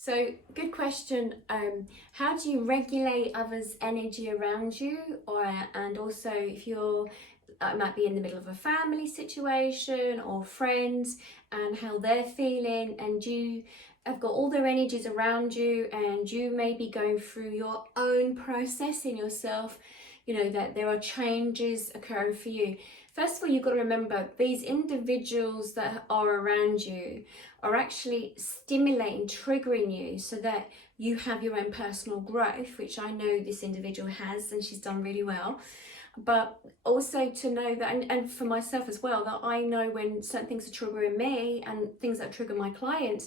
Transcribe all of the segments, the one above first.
So, good question. How do you regulate others' energy around you, and also if you're might be in the middle of a family situation or friends, and how they're feeling, and you have got all their energies around you, and you may be going through your own process in yourself. You know that there are changes occurring for you. First of all, you've got to remember these individuals that are around you are actually stimulating, triggering you so that you have your own personal growth, which I know this individual has, and she's done really well. But also to know that, and for myself as well, that I know when certain things are triggering me and things that trigger my clients,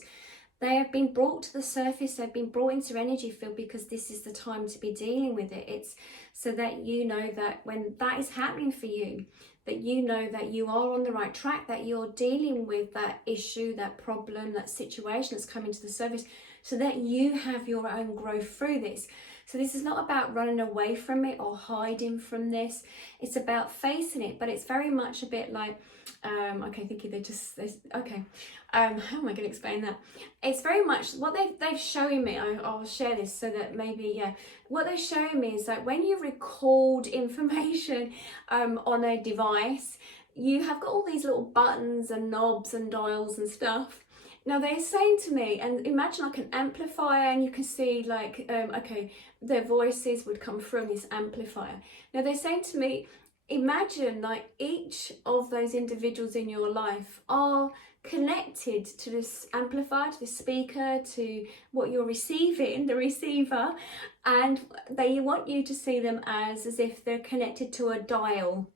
they have been brought to the surface, they've been brought into your energy field because this is the time to be dealing with it. It's so that you know that when that is happening for you, that you know that you are on the right track, that you're dealing with that issue, that problem, that situation that's coming to the surface, so that you have your own growth through this. So this is not about running away from it or hiding from this. It's about facing it, but it's very much a bit like, okay, thinking okay. How am I going to explain that? It's very much what they've shown me. I'll share this so that maybe, yeah, what they're showing me is that when you record information on a device, you have got all these little buttons and knobs and dials and stuff. Now they're saying to me, and imagine like an amplifier, and you can see like, okay, their voices would come from this amplifier. Now they're saying to me, imagine like each of those individuals in your life are connected to this amplifier, to this speaker, to what you're receiving, the receiver, and they want you to see them as if they're connected to a dial.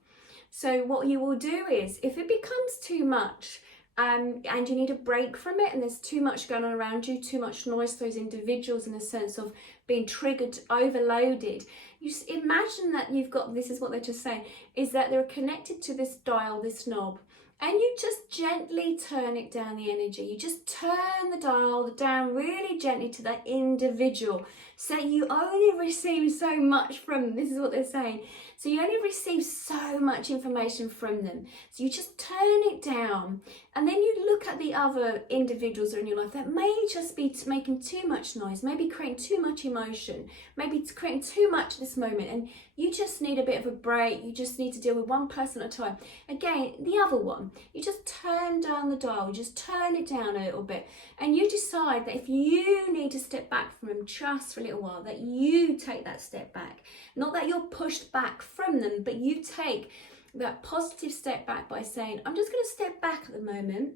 So what you will do is, if it becomes too much, and you need a break from it, and there's too much going on around you, too much noise, those individuals in a sense of being triggered, overloaded, you just imagine that you've got, this is what they're just saying, is that they're connected to this dial, this knob, and you just gently turn it down, the energy. You just turn the dial down really gently to that individual, so you only receive so much from them. This is what they're saying. So you only receive so much information from them. So you just turn it down, and then you look at the other individuals that are in your life that may just be making too much noise, maybe creating too much emotion, maybe creating too much at this moment, and you just need a bit of a break. You just need to deal with one person at a time. Again, the other one, you just turn down the dial, you just turn it down a little bit, and you decide that if you need to step back from them just for a little while, that you take that step back. Not that you're pushed back from them, but you take that positive step back by saying, I'm just going to step back at the moment.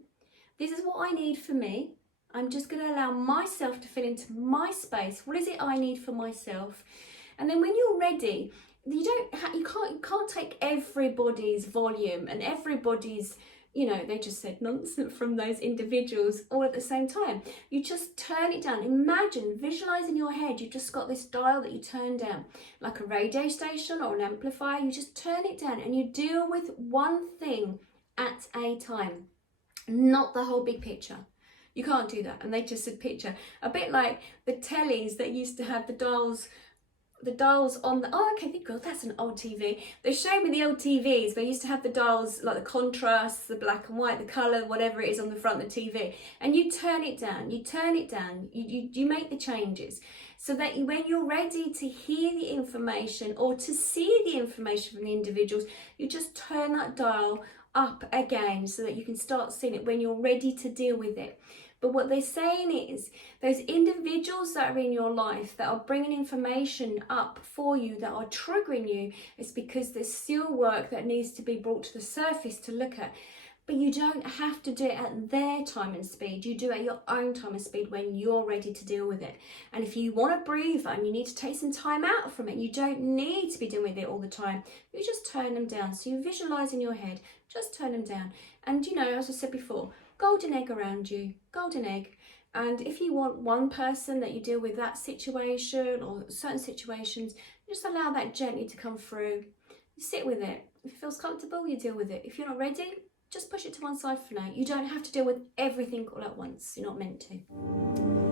This is what I need for me. I'm just going to allow myself to fit into my space. What is it I need for myself? And then when you're ready, you can't take everybody's volume and everybody's, they just said nonsense from those individuals all at the same time. You just turn it down. Imagine, visualize in your head, you've just got this dial that you turn down, like a radio station or an amplifier. You just turn it down and you deal with one thing at a time, not the whole big picture. You can't do that. And they just said picture, a bit like the tellies that used to have the dials on the, oh okay, God, that's an old TV. They showed me the old TVs. They used to have the dials, like the contrast, the black and white, the colour, whatever it is on the front of the TV. And you turn it down, you make the changes. So that when you're ready to hear the information or to see the information from the individuals, you just turn that dial up again so that you can start seeing it when you're ready to deal with it. But what they're saying is those individuals that are in your life that are bringing information up for you, that are triggering you, is because there's still work that needs to be brought to the surface to look at. But you don't have to do it at their time and speed. You do it at your own time and speed when you're ready to deal with it. And if you want to breathe and you need to take some time out from it, you don't need to be dealing with it all the time. You just turn them down. So you visualize in your head, just turn them down. And as I said before, golden egg around you, golden egg. And if you want one person that you deal with that situation or certain situations, just allow that gently to come through. You sit with it. If it feels comfortable, you deal with it. If you're not ready, just push it to one side for now. You don't have to deal with everything all at once. You're not meant to.